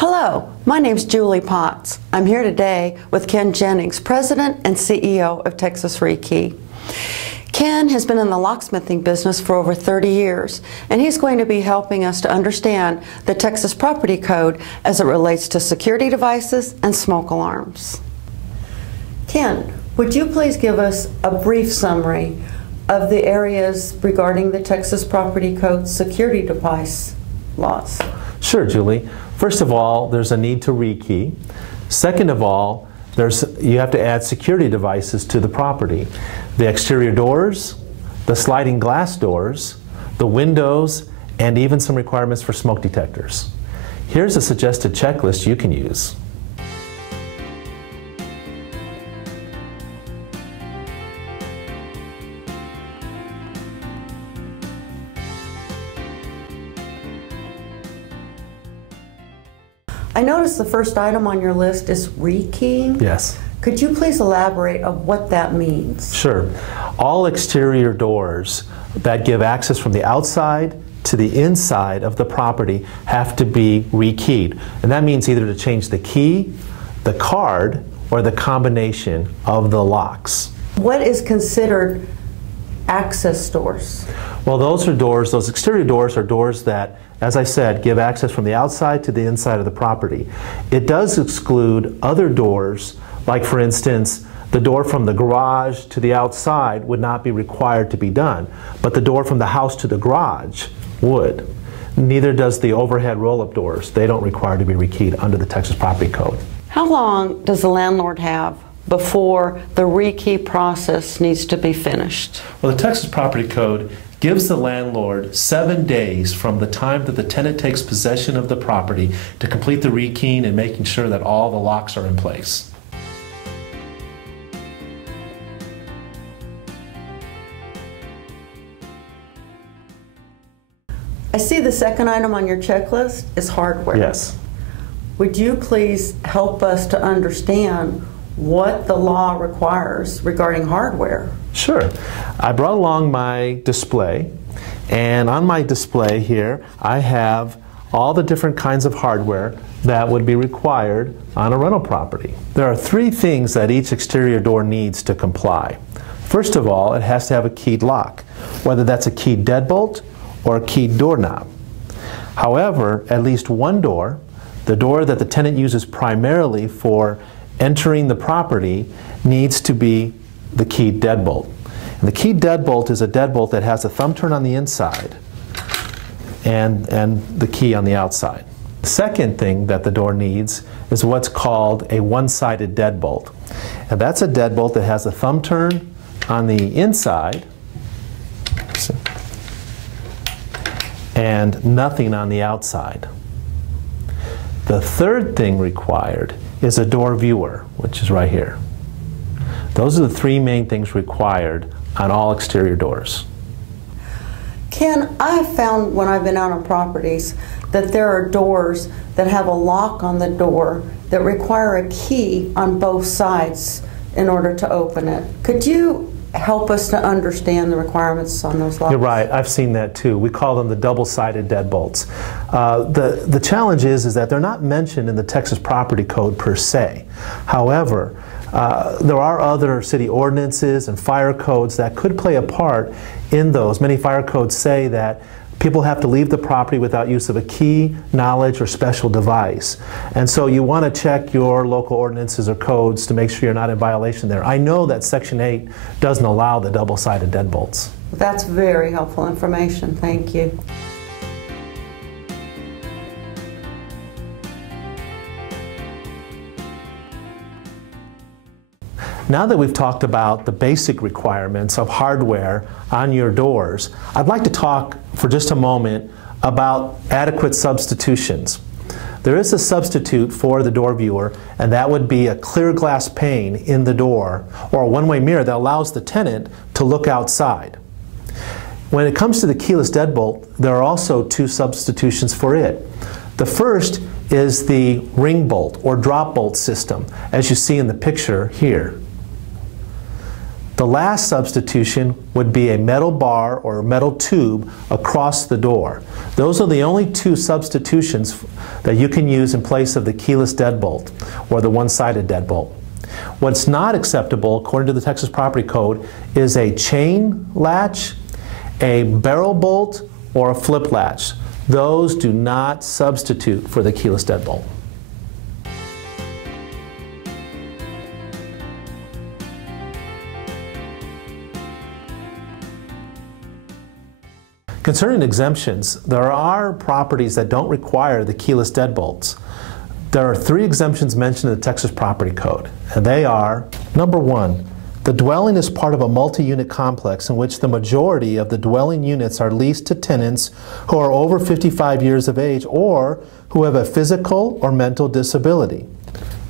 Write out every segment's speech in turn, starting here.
Hello, my name's Julie Potts. I'm here today with Ken Jennings, President and CEO of Texas Rekey. Ken has been in the locksmithing business for over 30 years, and he's going to be helping us to understand the Texas Property Code as it relates to security devices and smoke alarms. Ken, would you please give us a brief summary of the areas regarding the Texas Property Code security device laws? Sure, Julie. First of all, there's a need to rekey. Second of all, you have to add security devices to the property. The exterior doors, the sliding glass doors, the windows, and even some requirements for smoke detectors. Here's a suggested checklist you can use. I noticed the first item on your list is rekeying. Yes. Could you please elaborate on what that means? Sure. All exterior doors that give access from the outside to the inside of the property have to be rekeyed. And that means either to change the key, the card, or the combination of the locks. What is considered access doors? Well, those exterior doors are doors that, as I said, give access from the outside to the inside of the property. It does exclude other doors, like for instance, the door from the garage to the outside would not be required to be done, but the door from the house to the garage would. Neither does the overhead roll-up doors. They don't require to be rekeyed under the Texas Property Code. How long does the landlord have before the rekey process needs to be finished? Well, the Texas Property Code gives the landlord 7 days from the time that the tenant takes possession of the property to complete the rekeying and making sure that all the locks are in place. I see the second item on your checklist is hardware. Yes. Would you please help us to understand what the law requires regarding hardware? Sure. I brought along my display, and on my display here I have all the different kinds of hardware that would be required on a rental property. There are 3 things that each exterior door needs to comply. First of all, it has to have a keyed lock, whether that's a keyed deadbolt or a keyed doorknob. However, at least one door, the door that the tenant uses primarily for entering the property, needs to be the keyed deadbolt. And the keyed deadbolt is a deadbolt that has a thumb turn on the inside and the key on the outside. The second thing that the door needs is what's called a one-sided deadbolt. And that's a deadbolt that has a thumb turn on the inside and nothing on the outside. The third thing required is a door viewer, which is right here. Those are the 3 main things required on all exterior doors. Ken, I've found when I've been out on properties that there are doors that have a lock on the door that require a key on both sides in order to open it. Could you help us to understand the requirements on those locks? You're right. I've seen that too. We call them the double-sided deadbolts. The challenge is that they're not mentioned in the Texas Property Code per se. However, there are other city ordinances and fire codes that could play a part in those. Many fire codes say that people have to leave the property without use of a key, knowledge, or special device. And so you want to check your local ordinances or codes to make sure you're not in violation there. I know that Section 8 doesn't allow the double-sided deadbolts. That's very helpful information. Thank you. Now that we've talked about the basic requirements of hardware on your doors, I'd like to talk for just a moment about adequate substitutions. There is a substitute for the door viewer, and that would be a clear glass pane in the door or a one-way mirror that allows the tenant to look outside. When it comes to the keyless deadbolt, there are also 2 substitutions for it. The first is the ring bolt or drop bolt system, as you see in the picture here. The last substitution would be a metal bar or a metal tube across the door. Those are the only two substitutions that you can use in place of the keyless deadbolt or the one-sided deadbolt. What's not acceptable, according to the Texas Property Code, is a chain latch, a barrel bolt, or a flip latch. Those do not substitute for the keyless deadbolt. Concerning exemptions, there are properties that don't require the keyless deadbolts. There are 3 exemptions mentioned in the Texas Property Code, and they are: number 1, the dwelling is part of a multi-unit complex in which the majority of the dwelling units are leased to tenants who are over 55 years of age or who have a physical or mental disability.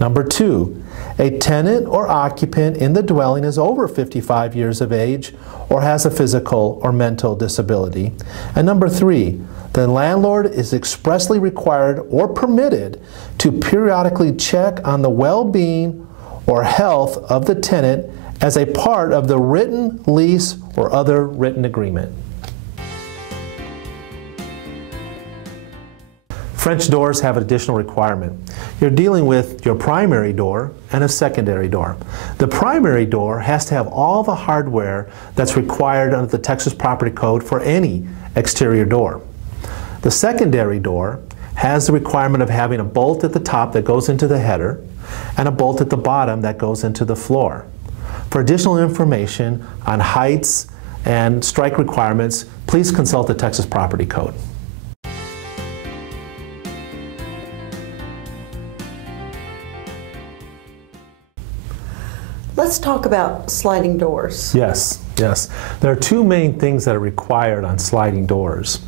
Number 2, a tenant or occupant in the dwelling is over 55 years of age or has a physical or mental disability. And number 3, the landlord is expressly required or permitted to periodically check on the well-being or health of the tenant as a part of the written lease or other written agreement. French doors have an additional requirement. You're dealing with your primary door and a secondary door. The primary door has to have all the hardware that's required under the Texas Property Code for any exterior door. The secondary door has the requirement of having a bolt at the top that goes into the header and a bolt at the bottom that goes into the floor. For additional information on heights and strike requirements, please consult the Texas Property Code. Let's talk about sliding doors. Yes. There are 2 main things that are required on sliding doors.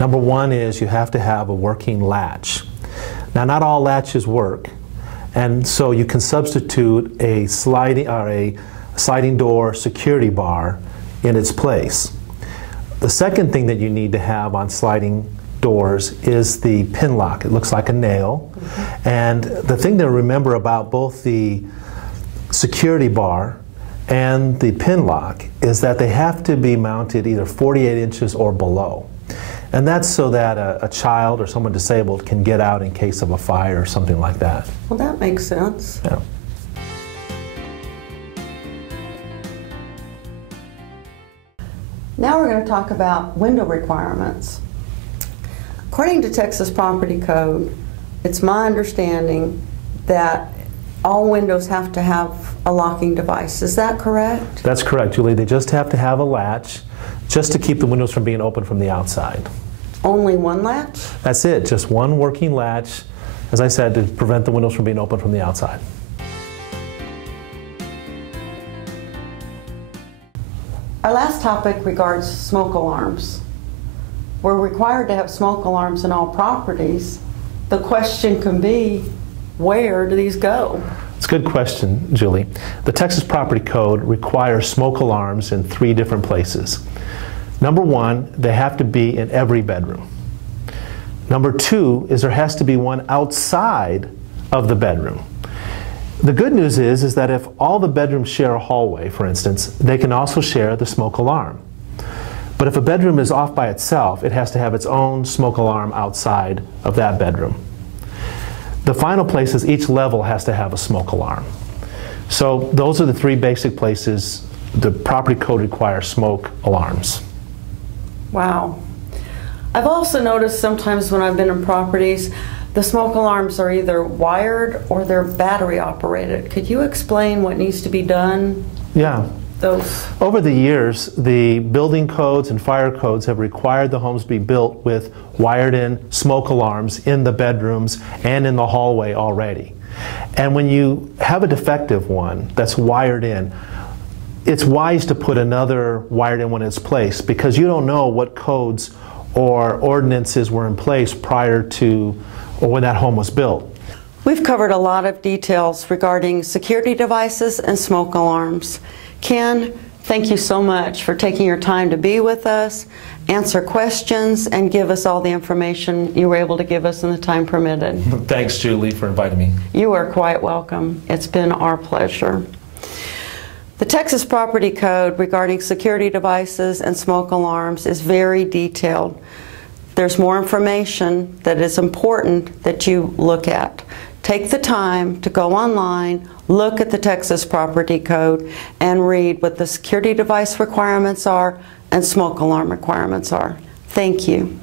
Number 1 is you have to have a working latch. Now, not all latches work, and so you can substitute a sliding door security bar in its place. The second thing that you need to have on sliding doors is the pin lock. It looks like a nail. And the thing to remember about both the security bar and the pin lock is that they have to be mounted either 48 inches or below. And that's so that a child or someone disabled can get out in case of a fire or something like that. Well, that makes sense. Yeah. Now we're going to talk about window requirements. According to Texas Property Code, it's my understanding that all windows have to have a locking device. Is that correct? That's correct, Julie. They just have to have a latch just to keep the windows from being open from the outside. Only one latch? That's it, just one working latch, as I said, to prevent the windows from being open from the outside. Our last topic regards smoke alarms. We're required to have smoke alarms in all properties. The question can be, where do these go? It's a good question, Julie. The Texas Property Code requires smoke alarms in 3 different places. Number 1, they have to be in every bedroom. Number 2 is there has to be one outside of the bedroom. The good news is that if all the bedrooms share a hallway, for instance, they can also share the smoke alarm. But if a bedroom is off by itself, it has to have its own smoke alarm outside of that bedroom. The final place is each level has to have a smoke alarm. So those are the 3 basic places the property code requires smoke alarms. Wow. I've also noticed sometimes when I've been in properties, the smoke alarms are either wired or they're battery operated. Could you explain what needs to be done? Yeah. Over the years, the building codes and fire codes have required the homes be built with wired-in smoke alarms in the bedrooms and in the hallway already. And when you have a defective one that's wired in, it's wise to put another wired-in one in its place because you don't know what codes or ordinances were in place prior to or when that home was built. We've covered a lot of details regarding security devices and smoke alarms. Ken, thank you so much for taking your time to be with us, answer questions, and give us all the information you were able to give us in the time permitted. Thanks, Julie, for inviting me. You are quite welcome. It's been our pleasure. The Texas Property Code regarding security devices and smoke alarms is very detailed. There's more information that is important that you look at. Take the time to go online, look at the Texas Property Code, and read what the security device requirements are and smoke alarm requirements are. Thank you.